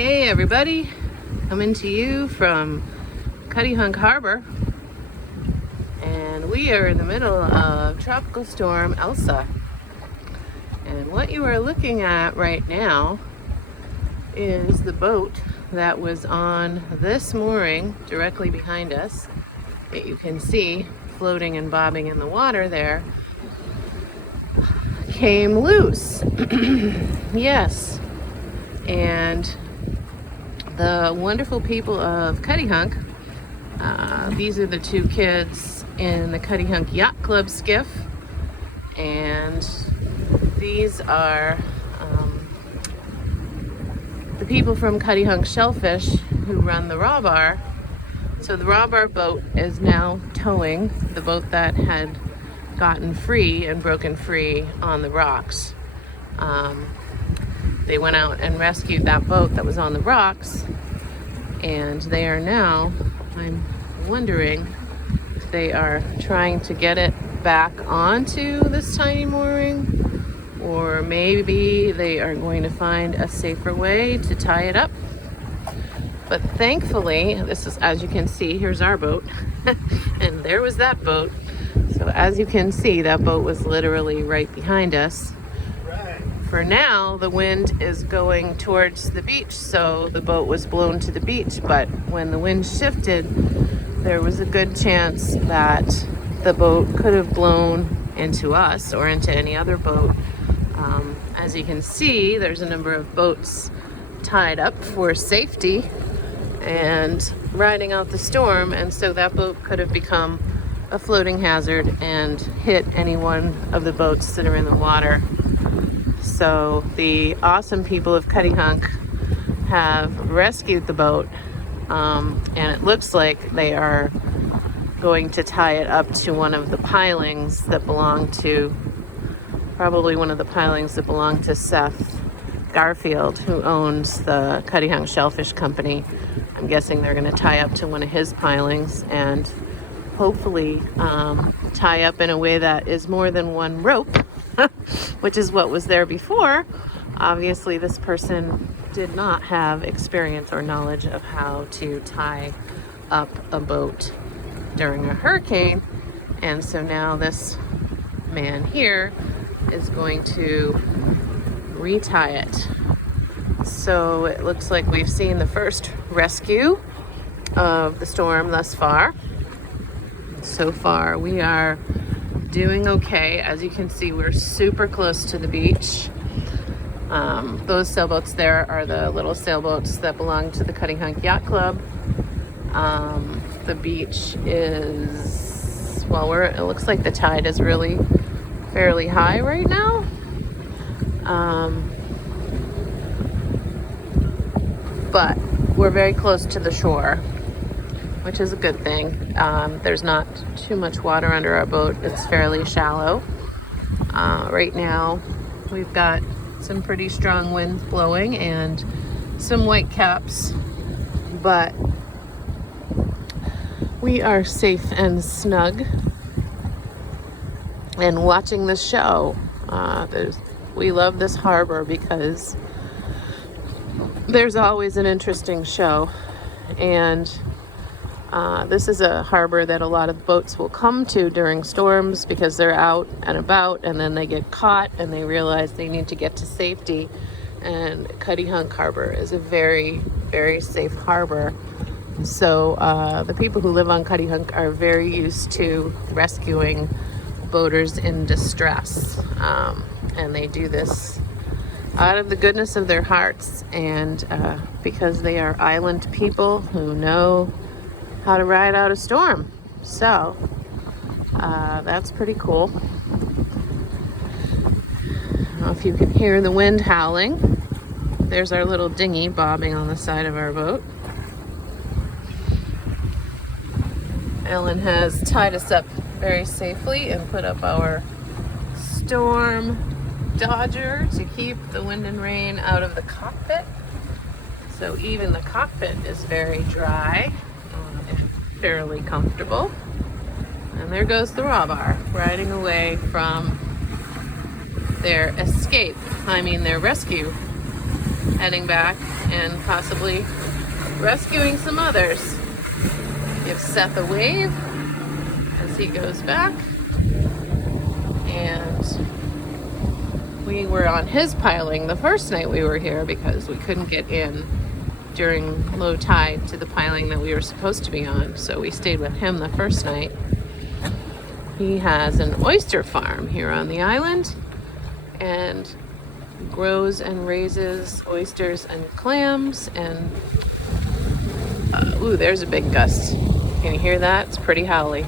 Hey everybody, coming to you from Cuttyhunk Harbor, and we are in the middle of Tropical Storm Elsa. And what you are looking at right now is the boat that was on this mooring directly behind us that you can see floating and bobbing in the water there. Came loose. Yes. And the wonderful people of Cuttyhunk, these are the two kids in the Cuttyhunk Yacht Club skiff, and these are the people from Cuttyhunk Shellfish who run the raw bar. So the raw bar boat is now towing the boat that had gotten free and broken free on the rocks. They went out and rescued that boat that was on the rocks, and they are now, I'm wondering if they are trying to get it back onto this tiny mooring, or maybe they are going to find a safer way to tie it up. But thankfully, this is, as you can see, here's our boat, and there was that boat. So as you can see, that boat was literally right behind us. For now, the wind is going towards the beach, so the boat was blown to the beach. But when the wind shifted, there was a good chance that the boat could have blown into us or into any other boat. As you can see, there's a number of boats tied up for safety and riding out the storm, and so that boat could have become a floating hazard and hit any one of the boats that are in the water. So the awesome people of Cuttyhunk have rescued the boat, and it looks like they are going to tie it up to one of the pilings that belong to, probably one of the pilings that belong to Seth Garfield, who owns the Cuttyhunk Shellfish Company. I'm guessing they're going to tie up to one of his pilings and hopefully tie up in a way that is more than one rope, which is what was there before. Obviously, this person did not have experience or knowledge of how to tie up a boat during a hurricane, and so now this man here is going to retie it. So it looks like we've seen the first rescue of the storm thus far. So far, we are doing okay. As you can see, we're super close to the beach. Those sailboats there are the little sailboats that belong to the Cuttyhunk Yacht Club. The beach is, well, it looks like the tide is really fairly high right now. But we're very close to the shore, which is a good thing. There's not too much water under our boat. It's fairly shallow. Right now, we've got some pretty strong winds blowing and some white caps, but we are safe and snug and watching the show. We love this harbor because there's always an interesting show, and this is a harbor that a lot of boats will come to during storms because they're out and about, and then they get caught and they realize they need to get to safety. And Cuttyhunk Harbor is a very, very safe harbor. So the people who live on Cuttyhunk are very used to rescuing boaters in distress. And they do this out of the goodness of their hearts, and because they are island people who know how to ride out a storm. So that's pretty cool. I don't know if you can hear the wind howling. There's our little dinghy bobbing on the side of our boat. Ellen has tied us up very safely and put up our storm dodger to keep the wind and rain out of the cockpit. So even the cockpit is very dry and fairly comfortable. And there goes the raw bar, riding away from their escape, their rescue heading back and possibly rescuing some others. Give Seth a wave as he goes back. And we were on his piling the first night we were here because we couldn't get in during low tide to the piling that we were supposed to be on. So we stayed with him the first night. He has an oyster farm here on the island and grows and raises oysters and clams. And ooh, there's a big gust. Can you hear that? It's pretty howly.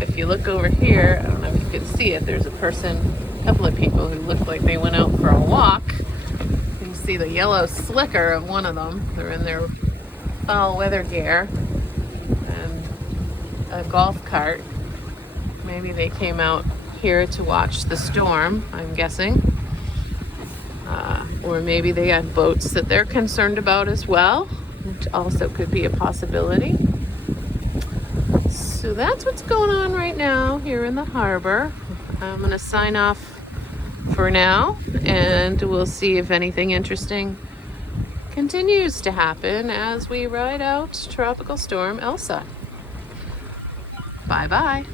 If you look over here, I don't know if you can see it, there's a couple of people who look like they went out for a walk. You can see the yellow slicker of one of them. They're in their foul weather gear and a golf cart. Maybe they came out here to watch the storm, I'm guessing. Or maybe they had boats that they're concerned about as well, which also could be a possibility. So that's what's going on right now here in the harbor. I'm going to sign off for now, and we'll see if anything interesting continues to happen as we ride out Tropical Storm Elsa. Bye-bye.